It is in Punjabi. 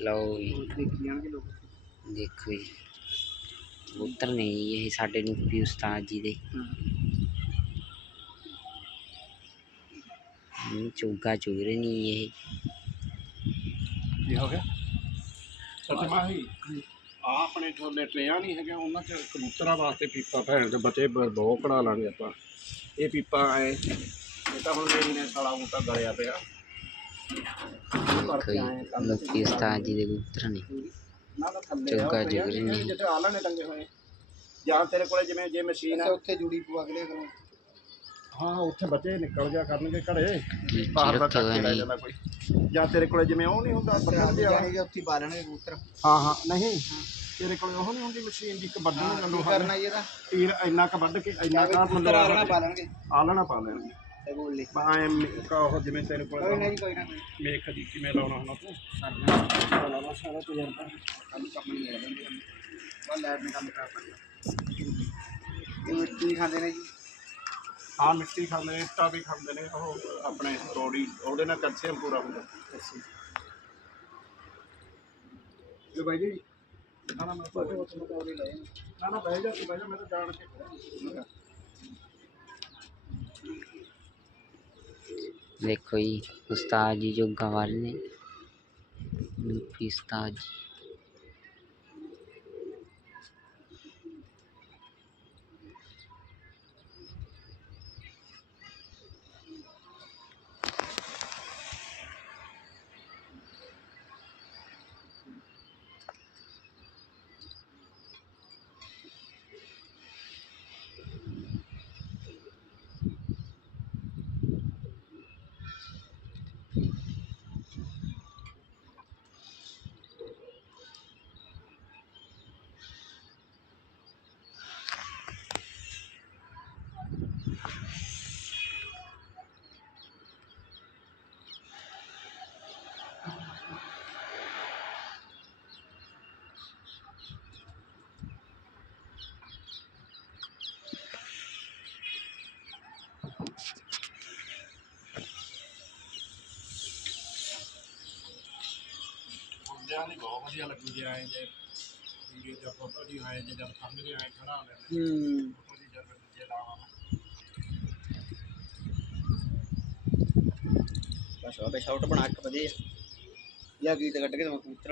ਲਓ ਜੀ। ਦੇਖੀ ਜੀ। ਕਬੂਤਰ ਨੇ ਜੀ ਇਹ ਸਾਡੇ ਨੂਪੀ ਉਸਤਾਦ ਜੀ ਦੇ। ਹਮ, ਚੁੱਗਾ ਚੁਗ ਰਹੇ ਨੇ ਇਹ। ਕੀ ਹੋ ਗਿਆ? ਸੱਚ ਮਾਹੀ ਆ ਆਪਣੇ ਥੋਲੇ ਟਰੇਆਂ ਨਹੀਂ ਹੈਗੇ ਉਹਨਾਂ ਚ ਕਬੂਤਰਾਂ ਵਾਸਤੇ ਪੀਪਾ ਭੈਣ ਦੇ ਬੱਚੇ ਬ- ਦੋ ਕਢਾ ਲਾਂਗੇ ਆਪਾਂ। ਇਹ ਪੀਪਾ ਐ ਇਹ ਤਾਂ ਹੁਣ ਮੇਰੀ ਨੇ ਸਾਲਾ ਮੋਟਾ ਗਲਿਆ ਪਿਆ। ਜੀ ਨੂਪੀ ਉਸਤਾਦ ਜੀ ਦੇ ਕਬੂਤਰ ਨੇ ਚੁਗ ਰਹੇ ਨੇ। ਜਿੱਥੇ ਆਲਾਂ ਨੇ ਟੰਗੇ ਹੋਏ ਜਾਂ ਤੇਰੇ ਕੋਲੇ ਜਿਵੇਂ ਜੇ ਮਸ਼ੀਨ ਆ। ਉੱਥੇ ਜੁੜੀ ਪਵਾ ਕੇ ਲਿਆ ਕਰੋ। ਹਾਂ ਉੱਥੇ ਬੱਚੇ ਨਿਕਲ ਜਾ ਕਰਨਗੇ ਘਰੇ। ਬਾਹਰ ਦਾ ਰੱਖੇ ਚੱਕ ਕੇ ਲੈ ਜਾਂਦਾ ਕੋਈ। ਜਾਂ ਤੇਰੇ ਕੋਲੇ ਜਿਵੇਂ ਉਹ ਨਹੀਂ ਹੁੰਦਾ ਬਰਗਰ ਜਿਹਾ ਜਾਣਗੇ ਉੱਥੇ ਹੀ ਪਾ ਲੈਣਗੇ ਕਬੂਤਰ। ਹਾਂ ਹਾਂ ਨਹੀਂ। ਤੇਰੇ ਕੋਲੇ ਉਹ ਨਹੀਂ ਹੁੰਦੀ ਮਸ਼ੀਨ ਦੀ ਇੱਕ ਵੱਢਣ ਨੂੰ ਕਰਨਾ ਇਹਦਾ? ਤੀਰ ਇੰਨਾ ਕ ਵੱਢ ਕੇ ਇੰਨਾ ਕਾ ਕਬੂਤਰ ਆ ਲੈਣਾ ਪਾ ਲੈਣਗੇ। ਆਲਣਾ ਪਾ ਲੈਣਗੇ। ਬੋਲ। ਲੈ ਬਾਏ ਕਾ ਉਹ ਜਿਵੇਂ ਕੋਈ ਕੋਲ ਨਾ ਜੀ ਕੋਈ ਨਾ। ਕੋਈ ਮੇਖ ਦੀ ਕਿਵੇਂ ਲਾਉਣਾ ਹੁੰਦਾ ਤੂੰ? ਨਾ। ਲਾਉਣਾ ਸਾਰਾ ਤਜਰਬਾ ਕੰਮ ਕੰਮ ਨਹੀਂ ਮਿਲ ਜਾਂਦੇ ਬਸ ਲੈਟ ਨੇ ਕੰਮ ਕਰ ਸਕਦਾ ਇਹ ਮਿੱਟੀ ਨਹੀਂ ਖਾਂਦੇ ਨੇ ਜੀ ਹਾਂ ਮਿੱਟੀ ਖਾਂਦੇ ਨੇ ਇੱਟਾਂ ਵੀ ਖਾਂਦੇ ਨੇ ਉਹ ਆਪਣੇ ਰੋੜੀ ਉਹਦੇ ਨਾਲ ਕੈਲਸ਼ੀਅਮ ਪੂਰਾ ਹੁੰਦਾ। ਜੋ ਬਾਈ ਜੀ। ਨਾ ਨਾ ਮੈਂ ਨਾ। ਨਾ ਬਹਿ ਜਾ ਤੂੰ ਬਹਿ ਜਾ ਮੈਂ ਤਾਂ ਜਾਣ ਕੇ ਦੇਖੋ ਜੀ ਉਸਤਾਦ ਜੀ ਜੋਗਾ ਵਾਲੇ ਨੇ ਨੂਪੀ ਉਸਤਾਦ ਜੀ। ਮੁੰਡਿਆਂ ਦੀ ਬਹੁਤ ਵਧੀਆ ਲੱਗੀ ਜੇ ਆਏ ਜੇ ਵੀਡੀਓ ਜਾਂ ਫੋਟੋ ਦੀ ਆਏ ਜੇ ਜਦ ਸਾਹਮਣੇ ਆਏ ਖੜਾ ਲੈਂਦੇ ਹੂੰ। ਫੋਟੋ ਦੀ ਜਦ ਜੇ ਲਾਵਾਂ ਬਸ ਉਹ ਸ਼ਾਟ ਬਣਾ ਕੇ ਵਧੀਆ। ਜਾਂ ਗੀਤ ਕੱਢ ਕੇ ਮੈਂ ਕਬੂਤਰ